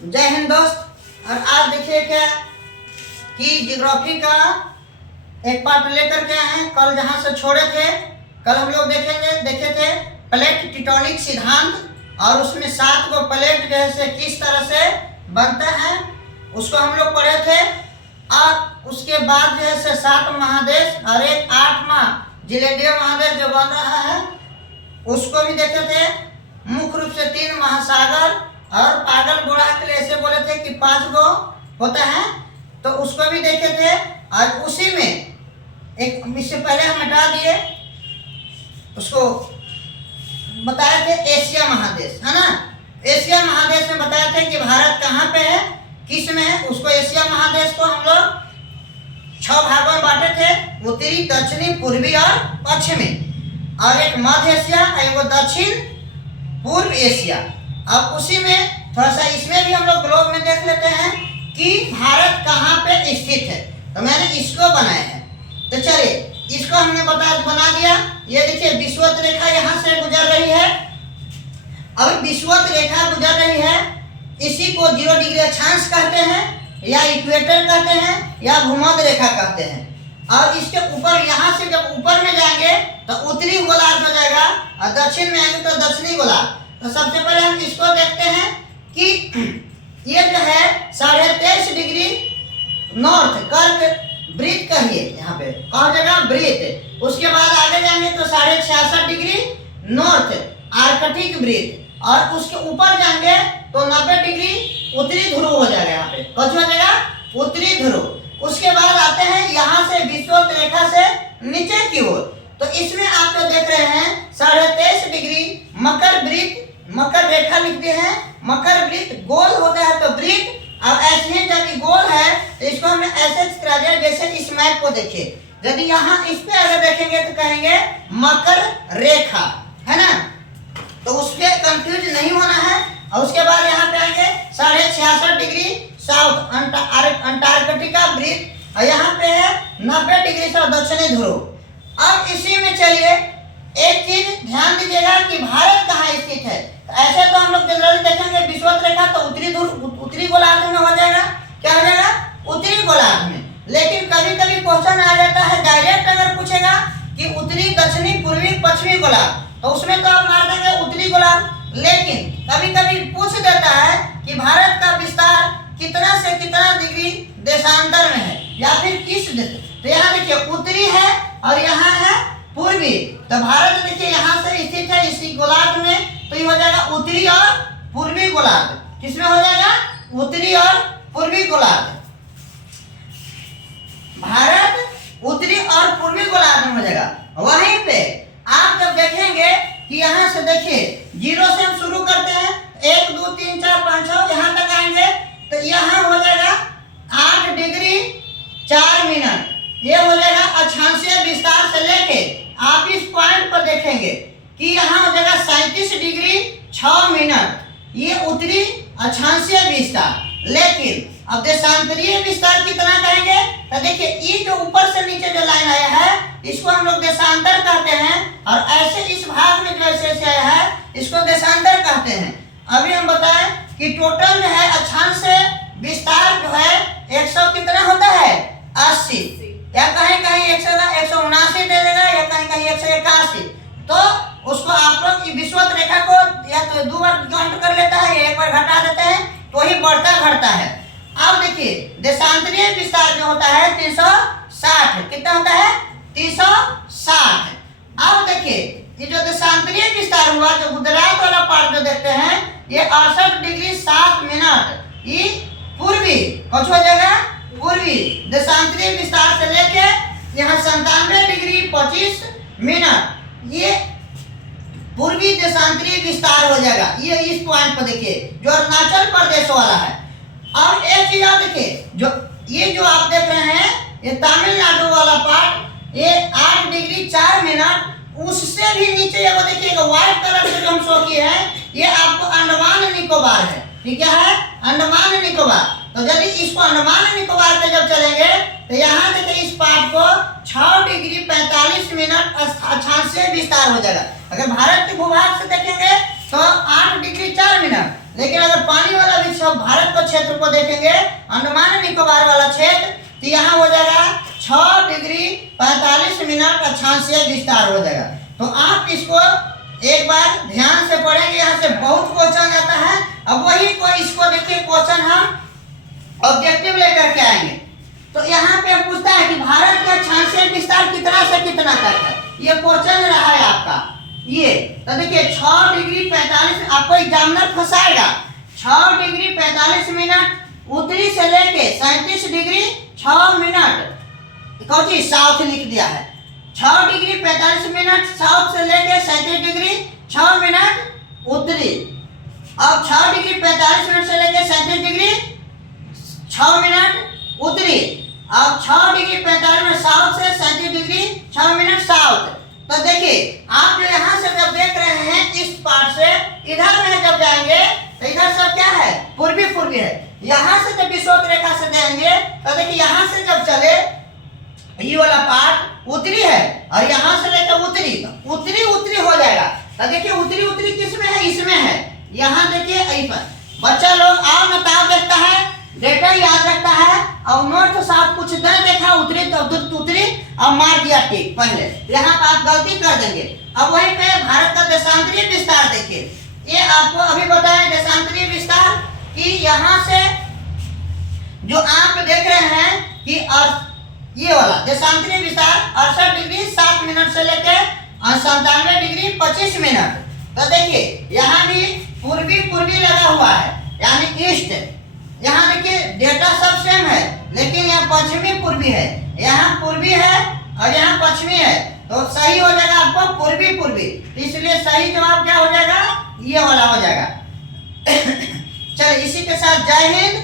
जय हिंद दोस्त। और आज देखिए क्या कि ज्योग्राफी का एक पार्ट लेकर के आए हैं। कल जहां से छोड़े थे, कल हम लोग देखे थे प्लेट टेक्टोनिक सिद्धांत, और उसमें 7 गो प्लेट जैसे किस तरह से बनता है उसको हम लोग पढ़े थे। और उसके बाद जैसे 7 महादेश और एक 8वां जिलेडियो महादेश जो बन रहा है उसको भी देखे थे। मुख्य रूप से 3 महासागर, और पागल बुढ़ा के लिए ऐसे बोले थे कि 5 गो होता है, तो उसको भी देखे थे। और उसी में एक इससे पहले हम हटा दिए, उसको बताए थे एशिया महादेश, है ना। एशिया महादेश में बताया था कि भारत कहाँ पे है, किस में है। उसको एशिया महादेश को हम लोग 6 भागों में बांटे थे, उत्तरी, दक्षिणी, पूर्वी और पश्चिमी, और एक मध्य एशिया, एक दक्षिण पूर्व एशिया। अब उसी में थोड़ा सा इसमें भी हम लोग ग्लोब में देख लेते हैं कि भारत कहाँ पे स्थित है। तो मैंने इसको बनाया है, तो चलिए इसको हमने बना दिया। ये देखिए विषुवत रेखा यहाँ से गुजर रही है। अब विषुवत रेखा गुजर रही है, इसी को 0 डिग्री अक्षांश कहते हैं, या इक्वेटर कहते हैं, या भूमध्य रेखा कहते हैं। और इसके ऊपर यहाँ से जब ऊपर में जाएंगे तो उत्तरी गोलार्ध हो जाएगा, और दक्षिण में आएंगे तो दक्षिणी गोलार्ध। तो सबसे पहले हम इसको देखते हैं कि ये जो है 23.5 डिग्री नॉर्थ कर्क वृत्त कहिए, यहाँ पे कहा जाएगा वृत्त। उसके बाद आगे जाएंगे तो 66.5 डिग्री नॉर्थ आर्कटिक वृत्त, और उसके ऊपर जाएंगे तो 90 डिग्री उत्तरी ध्रुव हो जाएगा। यहाँ पे कौन हो जाएगा, उत्तरी ध्रुव। उसके बाद आते हैं यहाँ से विषुवत रेखा से नीचे की ओर, तो इसमें आप जो देख रहे हैं 23.5 डिग्री मकर वृत्त, मकर रेखा लिखते हैं। मकर वृत्त गोल होता है तो वृत्त, अब ऐसे ही जब ये गोल है तो इसको हमने ऐसे करा दिया जैसे इस मैप को देखिए। यदि यहाँ इस पे अगर देखेंगे तो कहेंगे मकर रेखा, है ना, तो उस पे कंफ्यूज नहीं होना है। और उसके बाद यहाँ पे आएंगे 66.5 डिग्री साउथ अंटार्कटिका वृत्त, और यहाँ पे है 90 डिग्री साउथ दक्षिणी ध्रुव। अब इसी में चलिए एक चीज ध्यान दीजिएगा कि भारत कहाँ स्थित है। ऐसे तो हम लोग जनरली देखेंगे विषुवत रेखा तो उत्तरी गोलार्ध में हो जाएगा। क्या हो जाएगा, उत्तरी गोलार्ध में। लेकिन कभी कभी क्वेश्चन आ जाता है डायरेक्ट, अगर पूछेगा कि उत्तरी, दक्षिणी, पूर्वी, पश्चिमी गोलार्ध, तो उसमें तो आप मार देंगे उत्तरी गोलार्ध। लेकिन कभी कभी पूछ देता है कि भारत का विस्तार कितना से कितना डिग्री देशांतर में है, या फिर किस देश। तो यहाँ देखिए उत्तरी है और यहाँ है पूर्वी। तो भारत देखिए यहाँ से स्थित है इसी गोलार्ध में, तो ये हो जाएगा उत्तरी और पूर्वी गोलार्ध। किसमें हो जाएगा, उत्तरी और पूर्वी गोलार्ध। भारत उत्तरी और पूर्वी गोलार्ध में हो जाएगा। वहीं पे आप जब देखेंगे कि यहाँ से देखिए 0 से हम शुरू करते हैं, 1 2 3 4 5 6 यहाँ तक आएंगे, तो यहाँ हो जाएगा 8 डिग्री 4 मिनट। ये हो जाएगा अक्षांशीय विस्तार से लेके आप इस पॉइंट पर देखेंगे कि यहाँ हो जाएगा 37 डिग्री 6 मिनट। ये उत्तरी अक्षांशीय विस्तार। लेकिन अब देशांतरीय विस्तार कितना कहेंगे, तो देखिए ये जो ऊपर से नीचे जो लाइन आया है इसको हम लोग देशांतर कहते हैं, और ऐसे इस भाग में जो ऐसे आया है इसको देशांतर कहते हैं। अभी हम बताएं कि टोटल जो है अक्षांशीय विस्तार जो है 100 कितना होता है, 80, या कहीं कहीं 179 दे देगा, या कहीं कहीं 181। तो उसको आप लोग विषुवत रेखा को या तो 2 बार काउंट कर लेता है या 1 बार घटा देते हैं, तो ही बढ़ता घटता है। अब देखिए देशांतरीय विस्तार जो होता है 360, कितना होता है, 360। अब देखिए ये जो देशांतरीय विस्तार हुआ, जो गुजरात वाला पार्ट जो देखते हैं, ये 68 डिग्री 7 मिनट। ये पूर्वी कौन हो जाएगा, पूर्वी देशांतरीय विस्तार से लेके यहाँ 97 डिग्री 25 मिनट, ये पूर्वी देशांतरीय विस्तार हो जाएगा। ये इस पॉइंट पर देखिए जो अरुणाचल प्रदेश वाला है। और एक चीज आप देखिए, जो ये जो आप देख रहे हैं ये तमिलनाडु वाला पार्ट, ये 8 डिग्री 4 मिनट। उससे भी नीचे वो देखिएगा व्हाइट कलर से जो हम शो किए हैं, ये आपको अंडमान निकोबार है। ठीक है, अंडमान निकोबार। तो यदि इसको अंडमान निकोबार पे जब चलेंगे तो यहाँ देखिए इस पार्ट को 6 डिग्री 45 मिनट अक्षांशीय विस्तार हो जाएगा। अगर भारत के भूभाग से देखेंगे तो 8 डिग्री 4 मिनट, लेकिन अगर पानी वाला विश्व भारत का क्षेत्र को देखेंगे, अंडमान निकोबार वाला क्षेत्र, तो यहाँ हो जाएगा 6 डिग्री 45 मिनट अक्षांशीय विस्तार हो जाएगा। तो आप इसको एक बार ध्यान से पढ़ेंगे, यहाँ से बहुत क्वेश्चन आता है। अब वही को इसको देखिए क्वेश्चन हम ऑब्जेक्टिव लेकर के आएंगे। तो यहाँ पे पूछता है कि भारत का अक्षांशीय विस्तार कितना से कितना तक है, ये क्वेश्चन रहा है आपका। ये तो देखिए 6 डिग्री 45, आपको एग्जामिनर फंसाएगा। 6 डिग्री 45 मिनट उत्तरी से लेके 37 डिग्री 6 मिनट कौची साउथ लिख दिया है। 6 डिग्री 45 मिनट साउथ से लेके 37 डिग्री 6 मिनट उत्तरी। अब 6 डिग्री 45 मिनट से लेके 37 डिग्री 6 मिनट उत्तरी। अब 6 डिग्री 45 मिनट साउथ से 37 डिग्री 6 मिनट साउथ। तो देखिए आप जो यहाँ से जब देख रहे हैं इस पार्ट से इधर में जब जाएंगे तो इधर सब क्या है, पूर्वी पूर्वी है। यहाँ से जब विषुवत रेखा से जाएंगे तो देखिए यहाँ से जब चले ये वाला पार्ट उत्तरी है और यहाँ से लेकर उत्तरी, तो उत्तरी उत्तरी हो जाएगा। तो देखिए उत्तरी उत्तरी किस में है, इसमें है। यहाँ देखिए यहीं पर बच्चा लोग आओ नताब देखता है, डेटा याद रखता है और नोट साहब कुछ नहीं देखा उत्तरी तो उत्तरी और मार दिया टिक पहले, यहाँ पर आप गलती कर देंगे। अब वहीं पे भारत का देशांतरीय विस्तार देखिए, ये आपको अभी बताया देशांतरीय विस्तार कि यहाँ से जो आप देख रहे हैं कि ये वाला देशांतरीय विस्तार 68 डिग्री 7 मिनट से लेकर 97 डिग्री 25 मिनट। तो देखिए यहाँ भी पूर्वी पूर्वी लगा हुआ है, यानी ईस्ट। यहाँ देखिए डेटा सब सेम है, लेकिन यहाँ पश्चिमी पूर्वी है, यहाँ पूर्वी है और यहाँ पश्चिमी है। तो सही हो जाएगा आपको पूर्वी पूर्वी, इसलिए सही जवाब क्या हो जाएगा, ये वाला हो जाएगा। चलिए इसी के साथ जय हिंद।